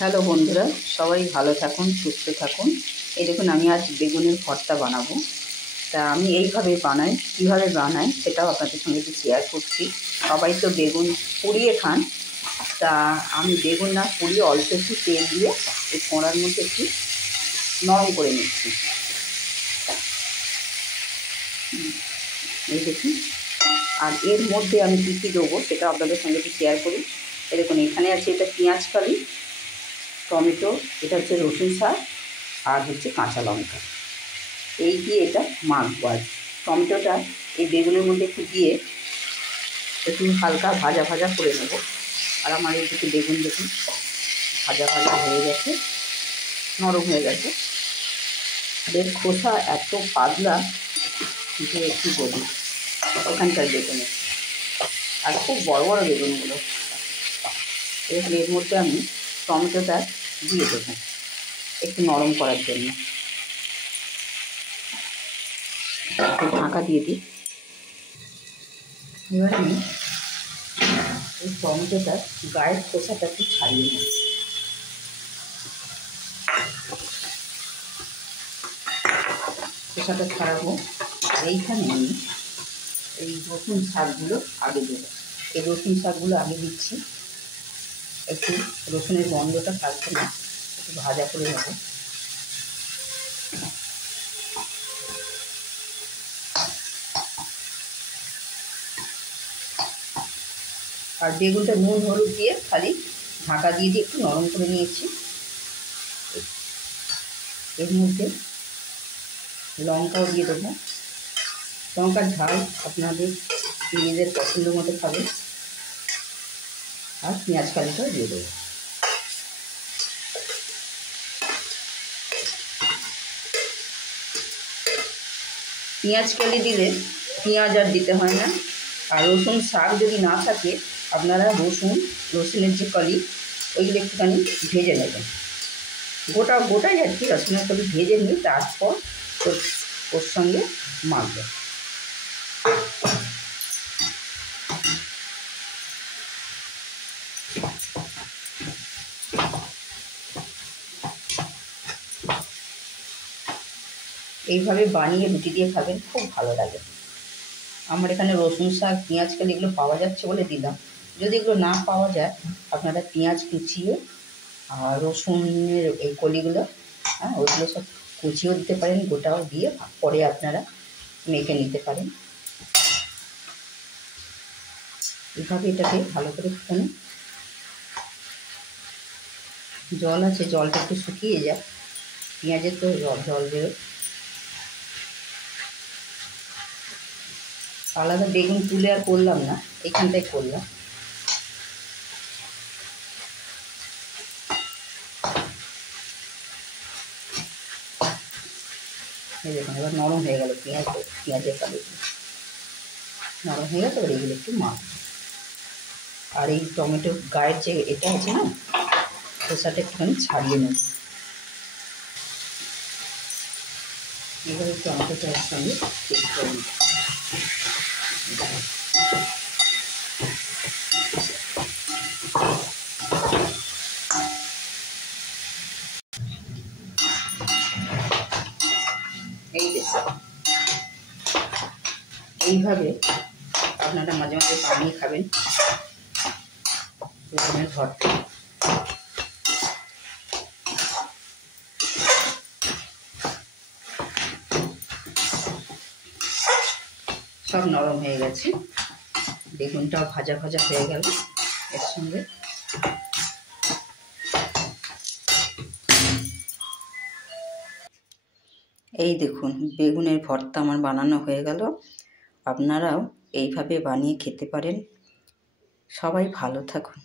Hello বন্ধুরা, সবাই ভালো থাকুন, সুস্থ থাকুন। এই দেখুন, আমি আজ বেগুনের ভর্তা বানাবো। তা আমি এইভাবে বানাই, কীভাবে বানাই সেটাও আপনাদের সঙ্গে একটু শেয়ার করছি। সবাই তো বেগুন পুড়িয়ে খান, তা আমি বেগুন না পুড়িয়ে অল্প একটু তেল দিয়ে এই কড়ার মধ্যে একটু নরম করে নিচ্ছি। এই দেখুন, আর এর মধ্যে আমি কী কী দেবো সেটা আপনাদের সঙ্গে একটু শেয়ার করি। এই দেখুন, এখানে আছে এটা পেঁয়াজ কালি, টমেটো, এটা হচ্ছে রসুন শাক, আর হচ্ছে কাঁচা লঙ্কা। এই দিয়ে এটা মাখবো। আর টমেটোটা এই বেগুনের মধ্যে একটু দিয়ে একটু হালকা ভাজা ভাজা করে নেব। আর আমার এই দিকে বেগুন দেখুন ভাজা ভাজা হয়ে গেছে, নরম হয়ে গেছে। এর খোসা এত পাতলা যে একটু বলি এখানকার বেগুনে, আর খুব বড় বড় বেগুনগুলো। এর মধ্যে আমি টমেটোটা দিয়ে দেবো একটু নরম করার জন্য। একটু ঢাকা দিয়ে দিই। এবার আমি এই টমেটোটার গায়ের খোসাটা একটু ছাড়িয়ে নিই। খোসাটা ছাড়াবো। আর এইখানে আমি এই রসুন শাকগুলো আগে দেবো। এই রসুন শাকগুলো আগে দিচ্ছি, একটু রসুনের গন্ধটা থাকবে না, একটু ভাজা করে নেবো। আর বেগুনটা নুন হলুদ দিয়ে খালি ঢাকা দিয়ে দিয়ে একটু নরম করে নিয়েছি। এর মধ্যে লঙ্কাও দিয়ে দেবো। লঙ্কার ঝাল আপনাদের নিজেদের পছন্দ মতো খাবে। আর পেঁয়াজ কালিটাও দিয়ে দেবো। পেঁয়াজ কালি দিলে পেঁয়াজ আর দিতে হয় না। আর রসুন শাক যদি না থাকে, আপনারা রসুনের যে কলি ওইগুলো একটুখানি ভেজে নেবেন, গোটাই আর কি। রসুনের কলি ভেজে নিয়ে তারপর ওর সঙ্গে মাখবেন। এইভাবে বানিয়ে রুটি দিয়ে খাবেন, খুব ভালো লাগে। আমার এখানে রসুন শাক, পেঁয়াজ কালি এগুলো পাওয়া যাচ্ছে বলে দিলাম। যদি এগুলো না পাওয়া যায়, আপনারা পেঁয়াজ কুচিয়ে আর রসুনের এই কলিগুলো, ওইগুলো সব কুচিয়েও দিতে পারেন, গোটাও দিয়ে পরে আপনারা মেখে নিতে পারেন। এইভাবে এটাকে ভালো করে ফুটানো। জল আছে, জলটা একটু শুকিয়ে যায়, পেঁয়াজের তো জল বেরোয়। আলাদা বেগুন তুলে আর করলাম না, এখানটায় করলাম। এই দেখুন, এবার নরম হয়ে গেল পেঁয়াজের কালি নরম হয়ে গেছে। এবার এগুলো একটু মাখ। আর এই টমেটো গায়ের যে এটা আছে না, খোসাটা একটুখানি ছাড়িয়ে নেব। এবার টমেটোটা একসঙ্গে পেস্ট করে নিই। এই দেখুন, এইভাবে আপনারা মাঝে মাঝে বানিয়ে খাবেন বেগুনের ভর্তা। সব নরম হয়ে গেছে, বেগুনটাও ভাজা ভাজা হয়ে গেল এর সঙ্গে। এই দেখুন, বেগুনের ভর্তা আমার বানানো হয়ে গেল। আপনারাও এইভাবে বানিয়ে খেতে পারেন। সবাই ভালো থাকুন।